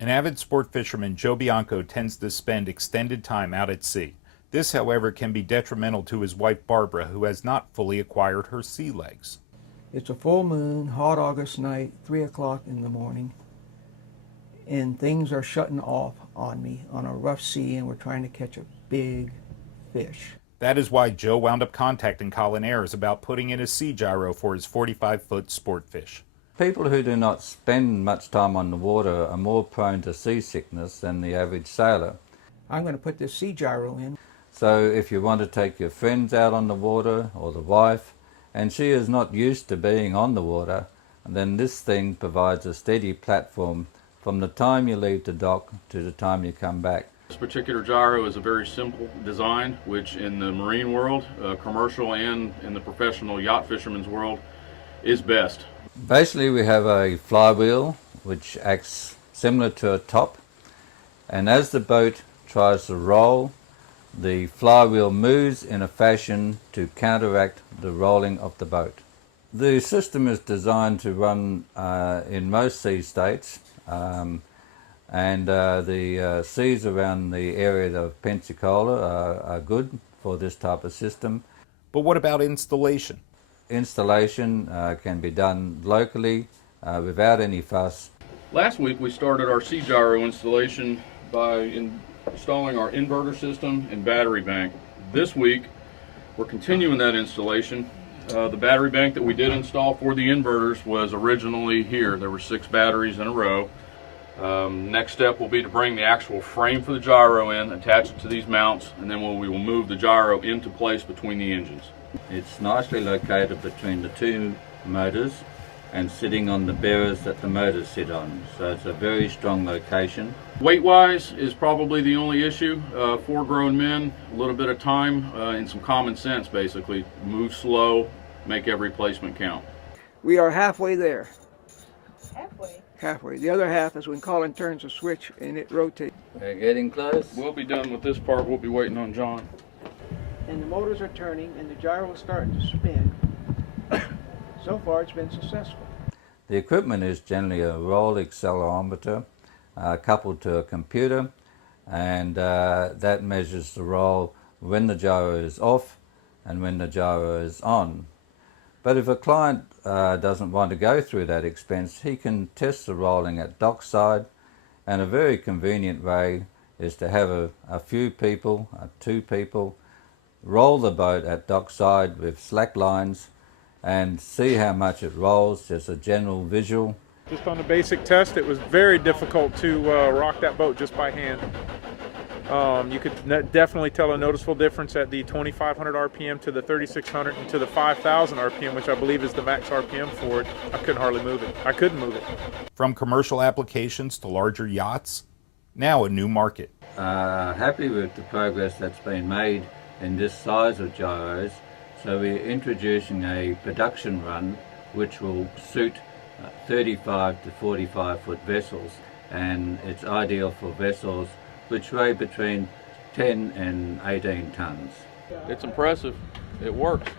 An avid sport fisherman, Joe Bianco, tends to spend extended time out at sea. This, however, can be detrimental to his wife Barbara, who has not fully acquired her sea legs. It's a full moon, hot August night, 3 o'clock in the morning, and things are shutting off on me on a rough sea, and we're trying to catch a big fish. That is why Joe wound up contacting Colin Ayers about putting in a Sea Gyro for his 45-foot sport fish. People who do not spend much time on the water are more prone to seasickness than the average sailor. I'm going to put this Sea Gyro in. So if you want to take your friends out on the water, or the wife, and she is not used to being on the water, then this thing provides a steady platform from the time you leave the dock to the time you come back. This particular gyro is a very simple design, which in the marine world, commercial and in the professional yacht fisherman's world, is best. Basically we have a flywheel which acts similar to a top, and as the boat tries to roll, the flywheel moves in a fashion to counteract the rolling of the boat. The system is designed to run in most sea states, and the seas around the area of Pensacola are good for this type of system. But what about installation? Installation can be done locally without any fuss. Last week we started our Sea Gyro installation by installing our inverter system and battery bank. This week we're continuing that installation. The battery bank that we did install for the inverters was originally here. There were 6 batteries in a row. Next step will be to bring the actual frame for the gyro in, attach it to these mounts, and then we will move the gyro into place between the engines. It's nicely located between the 2 motors and sitting on the bearers that the motors sit on, so it's a very strong location. Weight-wise is probably the only issue. 4 grown men, a little bit of time, and some common sense basically. Move slow, make every placement count. We are halfway there. Halfway. Halfway. The other half is when Colin turns the switch and it rotates. We're getting close. We'll be done with this part. We'll be waiting on John. And the motors are turning and the gyro is starting to spin. So far it's been successful. The equipment is generally a roll accelerometer coupled to a computer, and that measures the roll when the gyro is off and when the gyro is on. But if a client doesn't want to go through that expense, he can test the rolling at dockside, and a very convenient way is to have a few people, 2 people, roll the boat at dockside with slack lines and see how much it rolls, just a general visual. Just on the basic test, it was very difficult to rock that boat just by hand. You could definitely tell a noticeable difference at the 2,500 RPM to the 3,600 and to the 5,000 RPM, which I believe is the max RPM for it. I couldn't hardly move it. I couldn't move it. From commercial applications to larger yachts, now a new market. Happy with the progress that's been made in this size of gyros, so we're introducing a production run which will suit 35 to 45 foot vessels, and it's ideal for vessels which weigh between 10 and 18 tons. It's impressive. It works.